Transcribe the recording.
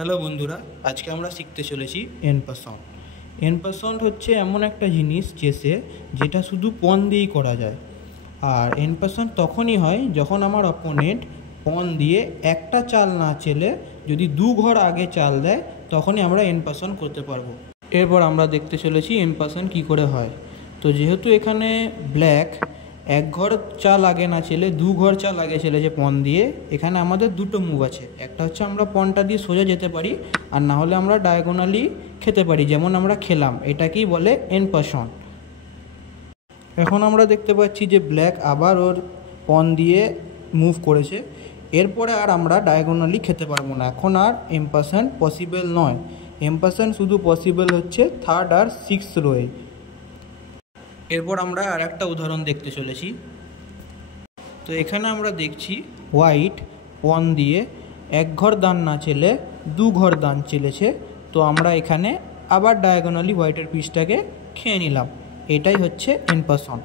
Hello বন্ধুরা, আজকে আমরা শিখতে চলেছি এনপাসন্ট। এনপাসন্ট হচ্ছে এমন একটা জিনিস যেটা শুধু পণ দিয়েই করা যায়। আর এনপাসন্ট তখনই হয় যখন আমার অপোনেন্ট পণ দিয়ে একটা চাল না চেলে যদি দু ঘর আগে চাল দেয়, তখনই আমরা এনপাসন্ট করতে পারবো। এরপর আমরা দেখতে চলেছি এনপাসন্ট কী করে হয়। তো যেহেতু এখানে ব্ল্যাক এক ঘর চাল আগে না চেলে দু ঘর চাল আগে চেলেছে পণ দিয়ে, এখানে আমাদের দুটো মুভ আছে। একটা হচ্ছে আমরা পণটা দিয়ে সোজা যেতে পারি, আর না হলে আমরা ডায়াগোনালি খেতে পারি, যেমন আমরা খেলাম। এটাকেই বলে এনপাসন্ট। এখন আমরা দেখতে পাচ্ছি যে ব্ল্যাক আবার ওর পণ দিয়ে মুভ করেছে। এরপরে আর আমরা ডায়াগোনালি খেতে পারবো না। এখন আর এনপাসন্ট পসিবল নয়। এনপাসন্ট শুধু পসিবল হচ্ছে থার্ড আর সিক্সথ রোয়ে। এরপর আমরা আর একটা উদাহরণ দেখতে চলেছি। তো এখানে আমরা দেখছি হোয়াইট পণ দিয়ে এক ঘর দান না চেলে দু ঘর দান চেলেছে। তো আমরা এখানে আবার ডায়াগোনালি হোয়াইটের পিসটাকে খেয়ে নিলাম। এটাই হচ্ছে এনপাসন্ট।